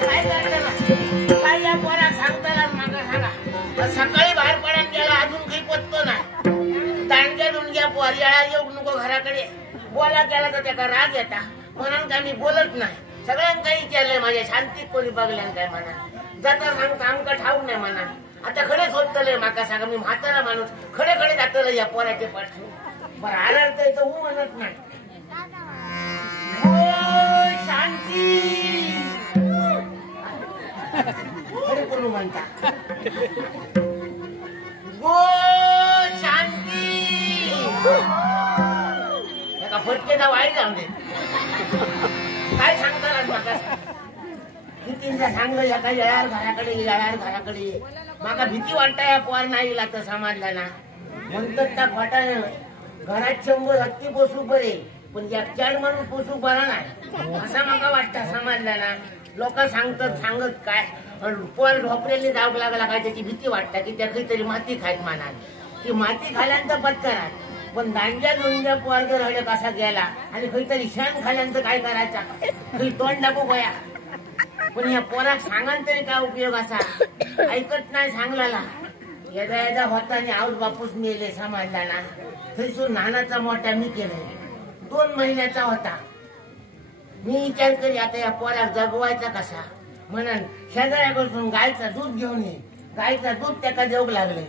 काय करताना काय या पोरा सांगताना मागा सांगा सकाळी बाहेर पडायला गेला अजून काही पत्तो नाही दांडग्या दुंडग्या पोरयाला येऊ नको घराकडे बोला केला तर त्याचा राग येता म्हणून काय मी बोलत नाही सगळ्यांना काही केलंय माझ्या शांतीत कोणी बघल्यान काय म्हणा जाता सांगता आमका ठाऊक नाही म्हणा आता खडेच होतलंय माका सांगा मी म्हातारा माणूस खडे खडे जातलंय या पोराचे पाठवून बरं आलं तर इथं म्हणत नाही शांती खरे कोण म्हणता गो शांती एका फटकेचा वाईट जाऊन दे काय सांगता माका कितींदा सांगलं या काही यार घराकडे माका भीती वाटता या पोर नाही लागत समाजला ना म्हणतात त्या फाटाने घरात 100 हत्ती पोसू बरे पण या 4 माणूस पोसू बरा नाही असा माका वाटतं समाजला ना लोक सांगत काय पोर ढोपरेली जाऊ लागला काय त्याची भीती वाटतं की त्या काहीतरी माती खायत मानाल ती माती खाल्यानंतर पत्करात पण दांड्या दोंड्या पोर जर हडक असा गेला आणि काहीतरी शान खाल्यानंतर काय करायचा काही तोंड टाकू गोया पण या पोराक सांगान तरी काय उपयोग असा ऐकत नाही सांगलाला यदा होता आणि आऊस बापूस मेले समाजला ना थैसून नानाचा मोठा मी केलाय 2 महिन्याचा होता मी विचार करी आता या पोराक जगवायचा कसा म्हणून शेजाऱ्यापासून गायचं दूध घेऊन ये गायचं दूध त्याका देऊक लागले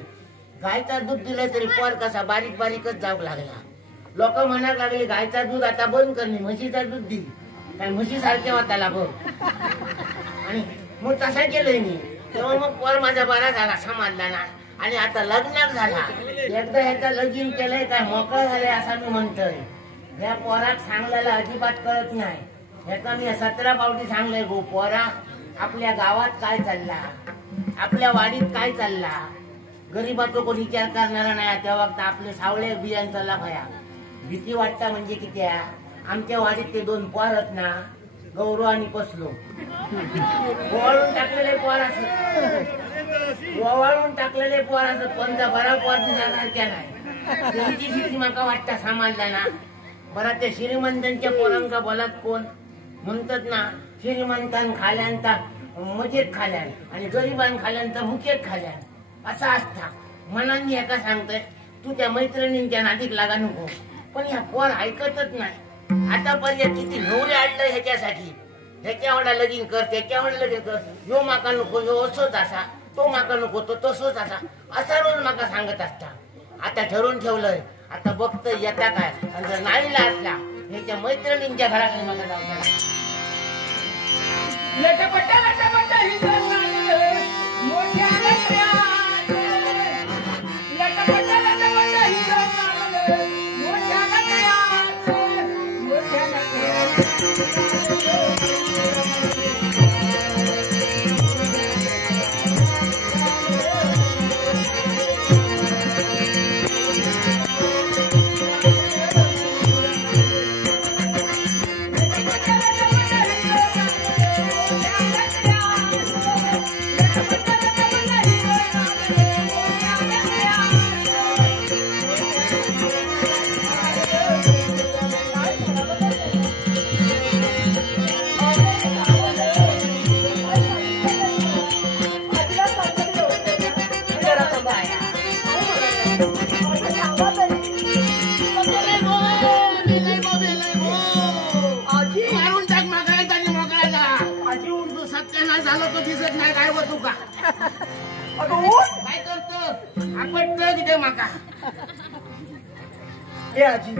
गायचं दूध दिलं तरी पोर कसा बारीक बारीकच जाऊक लागला लोक म्हणायला लागले गायचं दूध आता बंद करणे म्हशीचं दूध दिली काय म्हशी सारखे होता बघ आणि मग तसा केलंय मी तेव्हा मग पोर माझा बरा झाला समाजला ना आणि आता लग्न झाला एकदा ह्याचा लगीन केलंय काय मोकळं झालंय असं मी म्हणतोय ह्या पोराक सांगल्याला अजिबात कळत नाही ह्याचा मी 17 पावटी सांगलंय गो पोरा आपल्या गावात काय चालला आपल्या वाडीत काय चालला गरीबाचा कोणी विचार करणारा नाही त्या वक्त आपले सावळे बियाण चालला भया भीती वाटता म्हणजे किती आमच्या वाडीत ते 2 पोर आहेत ना गौरव आणि पसलो ओवाळून टाकलेले पोर असत ओवाळून टाकलेले पोर असत कोणता बरा पोर दिसासारख्या नाही त्यांची भीती माका वाटता समाजला ना बरा त्या श्रीमंतांच्या पोरांका बोलात कोण म्हणतात ना श्रीमंतान खाल्यांता मजेत खाल्यान आणि गरिबान खाल्यांता मुकेत खाल्यान असा असता म्हणून मी एका सांगतोय तू त्या मैत्रिणींच्या नादीक लागा नको पण ह्या पोर ऐकतच नाही आतापर्यंत किती नवरे आणलं ह्याच्यासाठी ह्याच्यावडा लगीन कर त्याच्यावडा लगीन कर यो माका नको यो असोच असा तो माका नको तो तसोच असा रोज माका सांगत असता आता ठरवून ठेवलंय आता बघत येता काय आणि जर नाहीला असला ह्याच्या मैत्रिणींच्या घराकडे मला जाऊ झालं तो दिसत नाही काय होतो का काय करतो आपण तिथे माका ए आजी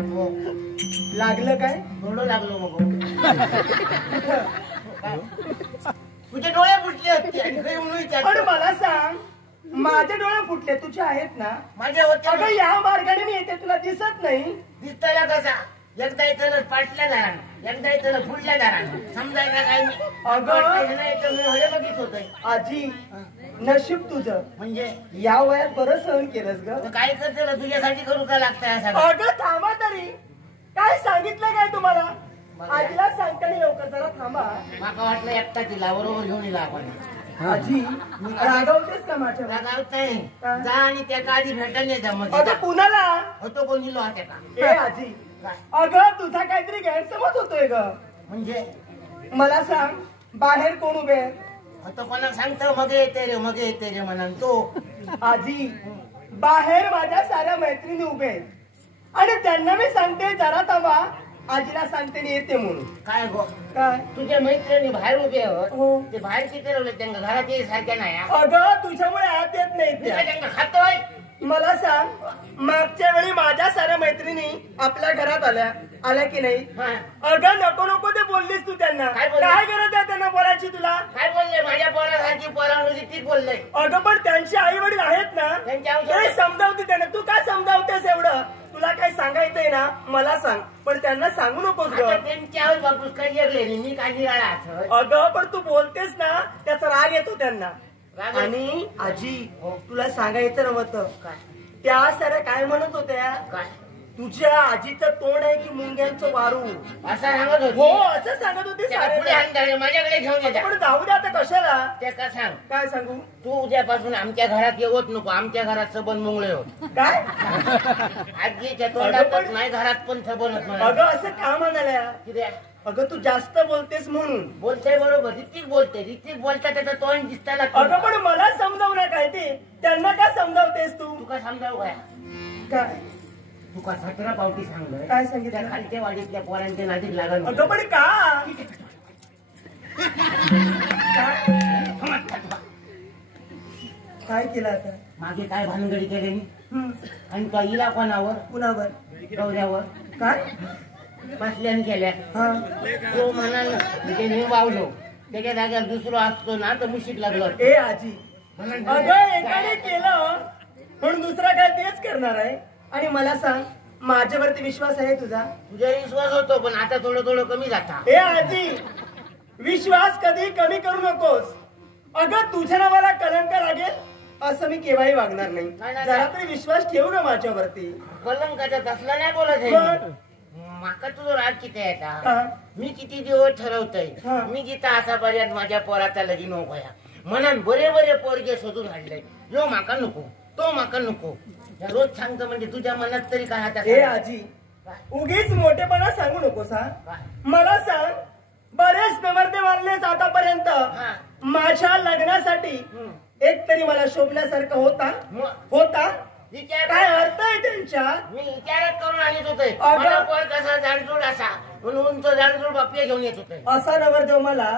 लागलं काय थोडं लागलो मग तुझे डोळे फुटले होते आणि मला सांग माझे डोळे फुटले तुझे आहेत ना माझे होते अगं या मार्गाने मी येते तुला दिसत नाही दिसताना कसा एकदा इथं पाटल्या दारानं एकदा इथं फुटल्या दारानं समजायला काय अगं बघित होत आजी नशीब तुझं म्हणजे या वयात बरं सहन केलंस ग काय करते तुझ्यासाठी करू का लागतंय असं अगं थांबा तरी काय सांगितलं काय तुम्हाला आजीला सांगताना लवकर जरा थांबा माका वाटलं एकटा तिला बरोबर घेऊन येला आपण आजी रागावतेस का माझ्या रागावत नाही जा आणि त्या आधी भेटायला जा मग अगं कुणाला होतो कोण दिलो हा त्या ए आजी अगं तुझा काहीतरी गैरसमज होतोय ग म्हणजे मला सांग बाहेर कोण उभे आहे? आता कोणाला सांगतो मग येते रे म्हणा तो. आजी बाहेर माझ्या साऱ्या मैत्रिणी उभे आहेत आणि त्यांना मी सांगते जरा थांबा, आजीला सांगते मी येते म्हणून. काय गो काय तुझ्या मैत्रिणी बाहेर उभे आहोत हो. ते बाहेर किती रवले त्यांना घरात ये सारख्या नाही हा? अगं तुझ्यामुळे आत येत नाही मी त्या. काय त्यांना खातोय. मला सांग, मागच्या वेळी माझ्या साऱ्या मैत्रिणी आपल्या घरात आल्या की नाही? हा. अगं नको नको ते बोललीस तू त्यांना. काय बोलली? काय गरज आहे त्यांना बोलायची तुला? काय बोलले माझ्या पोरासारखी पोरांमध्ये तीच बोलले. अगं पण त्यांचे आई वडील आहेत ना, त्यांच्या औषध- ते समजावते त्यांना. तू काय समजावतेस एवढं? तुला काय सांगायचंय ना मला सांग, पण त्यांना सांगू नकोस ग. आता त्यांच्या आऊस बापूस काही येरले नाही मी काही निराळा असं. अगं पण तू बोलतेस ना त्याचा राग येतो त्यांना. राग- आणि आजी हो. तुला सांगायचं नव्हतं, काय त्या साऱ्या काय म्हणत होत्या? काय तुझ्या आजीचं तोंड आहे की मुंग्यांचं वारू. असं सांगत हो होती. असं सांगत होते त्याला पुढे साऱ्या. आणताना माझ्याकडे घेऊन येत्या. पण जाऊ दे आता कशाला. ते का सांग काय सांगू? तू उद्यापासून आमच्या घरात येवत नको. आमच्या घरात सबन मुंगळे होत. काय आजीच्या अगं तोंडातच पण- नाही घरात पण सबन होत म्हणा. अगं असं का म्हणाल्या? किती अगं तू जास्त बोलतेस म्हणून. बोलते बरोबर ऋतिक बोलते. ऋतिक बोलता त्याचं तोंड दिसताना अगं पण मला समजावणार काय ते, त्यांना काय समजावतेस तू? तू काय समजावू काय काय तू का 17 पावटी सांगलं काय सांगितलं? त्या खालच्या वाडीतल्या पोरांच्या नादीत लागल. अगं पण का? काय केलं आता? मागे काय भानगडी केली हम्म. आणि तो इला कोणावर कुणावर? गौऱ्यावर काय? बसल्याने केल्या. हा तो म्हणाल म्हणजे मी वावलो त्याच्या जागेवर दुसरं असतो ना तर मुशीक लागलो. ए आजी, अगं एकाने केलं म्हणून दुसरा काय तेच करणार आहे? आणि मला सांग, माझ्यावरती विश्वास आहे तुझा? तुझा विश्वास होतो पण आता थोडं थोडं कमी जाता. ए आजी, विश्वास कधी कमी करू नकोस. अगं तुझ्या नावाला कलंक लागेल असं मी केव्हाही वागणार नाही. नाही. जरा तरी विश्वास ठेवू ना माझ्यावरती. कलंकाचा तसला नाही बोलत आहे. पण- माका तुझं राग किती आहे आता? हा. मी किती दिवस ठरवतोय हा. मी जिथं असापर्यंत माझ्या पोराचा लगीन नको या म्हणून बरे बरे पोरगे शोधून काढले. यो माका नको तो माका नको. रोज सांगतो म्हणजे तुझ्या मनात तरी काय आता? ए आजी, उगीच मोठेपणा सांगू नकोस हा. काय? मला सांग, बरेच नवरते वाढलेस आतापर्यंत. हा. माझ्या लग्नासाठी हम्म. एक तरी मला शोभण्यासारखा होता. विचार काय अर्थ आहे त्यांच्यात? मी विचारच करून आणत होते. अगं. मला पोर कसा जाडजूड असा म्हणून उंच जाडजूड बापले घेऊन येत होते. असा नवरदेव मला